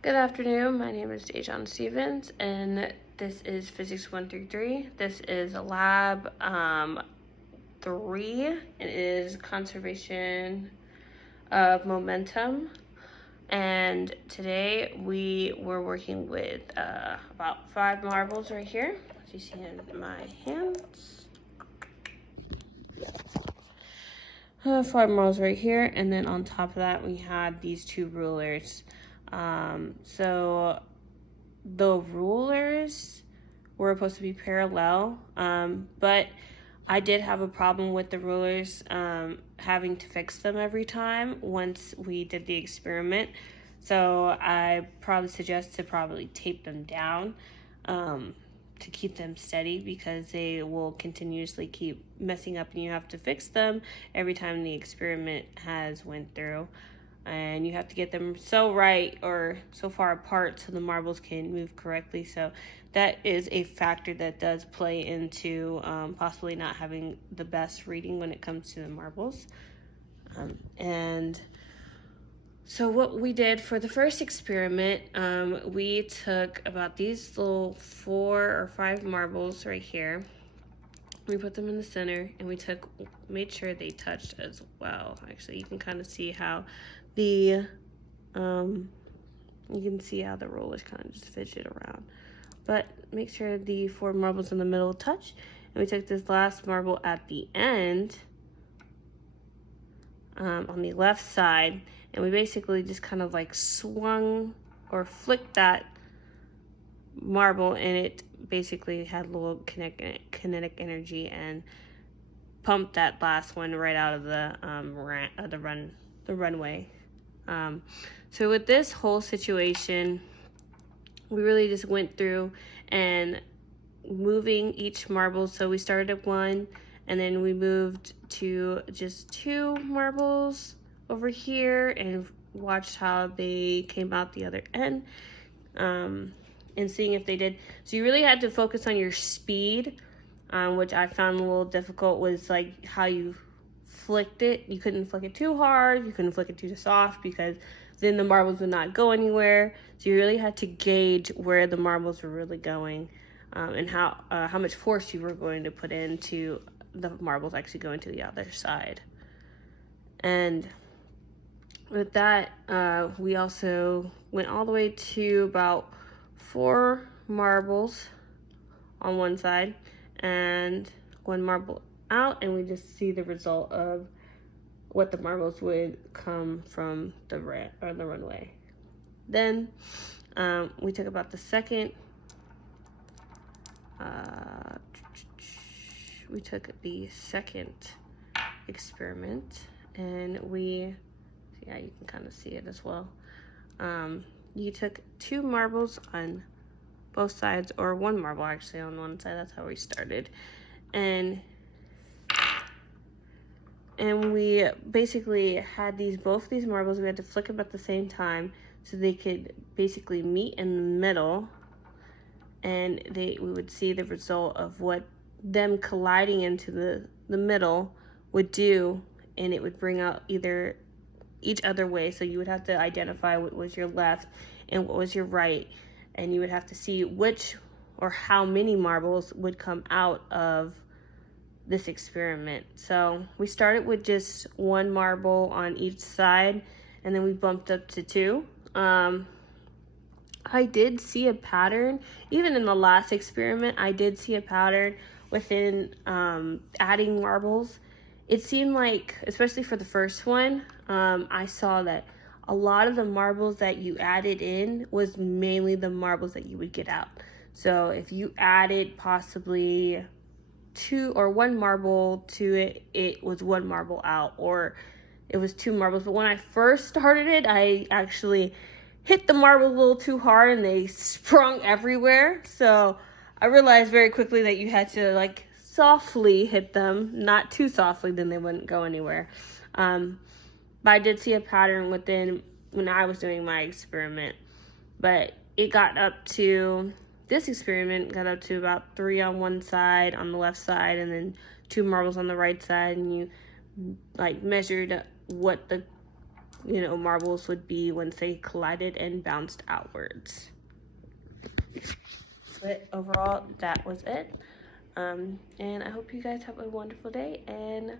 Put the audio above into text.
Good afternoon, my name is Dejan Stevens, and this is Physics 133. This is lab 3. It is conservation of momentum, and today we were working with about 5 marbles right here, as you see in my hands. 5 marbles right here, and then on top of that we had these 2 rulers. So the rulers were supposed to be parallel, but I did have a problem with the rulers having to fix them every time once we did the experiment. So I probably suggest to tape them down to keep them steady, because they will continuously keep messing up and you have to fix them every time the experiment has went through. And you have to get them so right or so far apart so the marbles can move correctly. So that is a factor that does play into possibly not having the best reading when it comes to the marbles. And so what we did for the first experiment, we took about these little 4 or 5 marbles right here. We put them in the center, and we made sure they touched as well. Actually, you can kind of see how the rulers kind of just fidget around. But make sure the 4 marbles in the middle touch. And we took this last marble at the end on the left side, and we basically just kind of like swung or flicked that marble, and it basically had a little kinetic energy and pumped that last one right out of the runway. So with this whole situation, we really just went through and moving each marble. So we started at 1, and then we moved to just 2 marbles over here and watched how they came out the other end, and seeing if they did. So you really had to focus on your speed, which I found a little difficult, was like how you flicked it. You couldn't flick it too hard, you couldn't flick it too soft, because then the marbles would not go anywhere. So you really had to gauge where the marbles were really going, and how much force you were going to put into the marbles actually going to the other side. And with that, we also went all the way to about 4 marbles on one side and 1 marble out, and we just see the result of what the marbles would come from the runway. Then we took about the second experiment, and you can kind of see it as well. You took 2 marbles on both sides, or 1 marble actually on one side. That's how we started. And we basically had both these marbles. We had to flick them at the same time so they could basically meet in the middle, and we would see the result of what them colliding into the middle would do, and it would bring out either each other way. So you would have to identify what was your left and what was your right, and you would have to see which or how many marbles would come out of this experiment. So we started with just 1 marble on each side, and then we bumped up to 2. I did see a pattern, even in the last experiment, I did see a pattern within adding marbles. It seemed like, especially for the first one, I saw that a lot of the marbles that you added in was mainly the marbles that you would get out. So if you added possibly 2 or 1 marble to it, it was 1 marble out, or it was 2 marbles. But when I first started it, I actually hit the marble a little too hard and they sprung everywhere. So I realized very quickly that you had to like softly hit them, not too softly, then they wouldn't go anywhere. But I did see a pattern when I was doing my experiment. But it got up to, this experiment got up to about 3 on one side, on the left side, and then 2 marbles on the right side, and you like measured what the you know, marbles would be once they collided and bounced outwards. But overall, that was it. And I hope you guys have a wonderful day, and